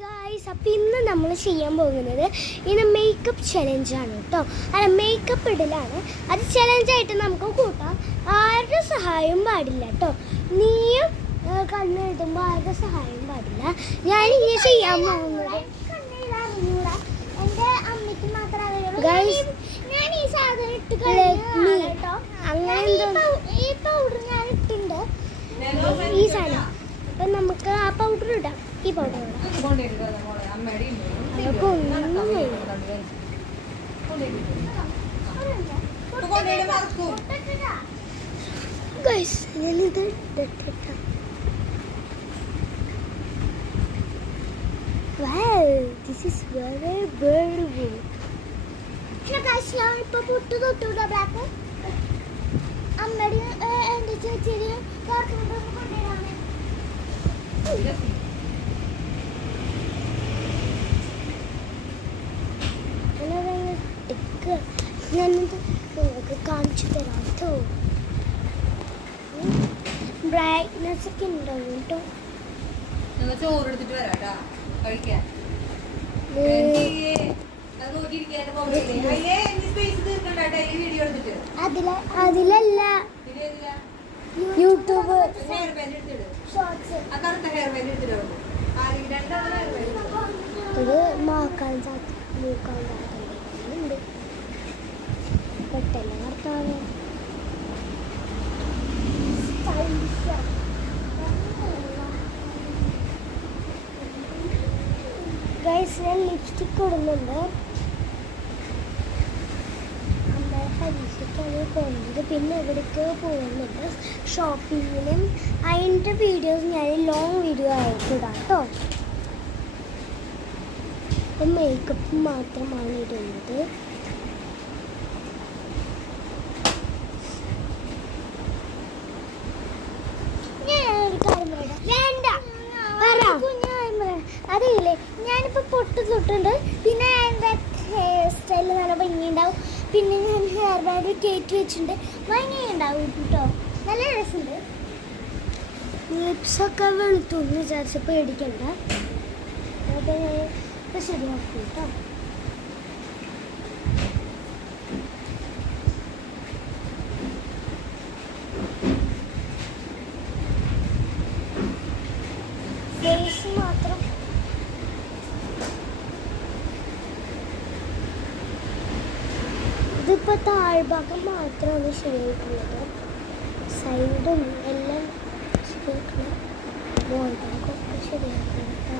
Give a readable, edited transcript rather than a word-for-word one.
Guys, അപ്പോൾ ഇന്ന് നമ്മൾ ചെയ്യാൻ പോകുന്നത് ഇന്ന് മേക്കപ്പ് ചലഞ്ചാണ് കേട്ടോ. അല്ല, മേക്കപ്പ് ഇടലാണ്. അത് ചലഞ്ചായിട്ട് നമുക്ക് കൂട്ടാം. ആരുടെ സഹായം പാടില്ല കേട്ടോ. നീയും കണ്ണെഴുതുമ്പോൾ ആരുടെ സഹായം പാടില്ല. ഞാൻ ഇങ്ങനെ ചെയ്യാൻ പോകുന്നത് എൻ്റെ അമ്മയ്ക്ക് മാത്രമേ ഞാൻ ഈ സാധനം ഇട്ട് കേട്ടോ. അങ്ങനെ ഈ പൗഡർ ഞാൻ ഇട്ടുണ്ട്, ഈ സാധനം. അപ്പം നമുക്ക് ആ പൗഡർ ഇടാം. ഈ പൗഡർ ഇടാം. അതൊക്കെ ഒന്നും ഗൈസ്, ഞാനിത് ഇട്ടിട്ടാം. Wow, this is very beautiful. Guys, ഞാൻ ഇപ്പോൾ പൊട്ട് തൊട്ടുകൂടാ. ബ്ലാക്ക് അമ്മടി എൻ്റെ ചേച്ചിയും കൊണ്ടുവരാണ്. ഞാനിത് നിങ്ങൾക്ക് കാണിച്ചു തരാം കേട്ടോ. ബ്രൈറ്റ്നെസ് ഒക്കെ ഉണ്ടാവും കേട്ടോ. ചോറെടുത്തിട്ട് വരാട്ടാ കഴിക്കാൻ. അതിലല്ല യൂട്യൂബ് ഇത് മാക്കാൻ മൂക്കാണ്ട് പെട്ടെന്ന് ഭർത്താവ് ഗൈസ്, ഞാൻ ലിപ്സ്റ്റിക്ക് ഇടുന്നുണ്ട്. അമ്മ പരീക്ഷയ്ക്കാണ് പോകുന്നത്. പിന്നെ എവിടേക്ക് പോകുന്നുണ്ട് ഷോപ്പിങ്ങിനും. അതിൻ്റെ വീഡിയോസ് ഞാൻ ലോങ് വീഡിയോ ആയിട്ട് ഇടാം കേട്ടോ. ഇപ്പം മേക്കപ്പ് മാത്രമാണ് ഇടുന്നത്. അറിയില്ലേ, ഞാനിപ്പോൾ പൊട്ട് തൊട്ടുണ്ട്. പിന്നെ എൻ്റെ ഹെയർ സ്റ്റൈൽ നല്ല ഭംഗിയുണ്ടാവും. പിന്നെ ഞാൻ ഹെയർ ബാൻഡ് കയറ്റി വെച്ചിട്ടുണ്ട്. ഭംഗിയുണ്ടാവും കേട്ടോ. നല്ല രസമുണ്ട്. ലിപ്സൊക്കെ വെളുത്തുന്ന് വിചാരിച്ച് പേടിക്കണ്ട. അത് ഞാൻ ഇപ്പോൾ ശരിയാക്കും കേട്ടോ. ഫേസ് മാത്രം ഇതിപ്പോൾ താഴ്ഭാഗം മാത്രമാണ് ശരിയായിട്ടുള്ളത്. സൈഡും എല്ലാം ശരിയാക്കണം. മോൾ ഭാഗമൊക്കെ ശരിയാക്കണം കേട്ടോ.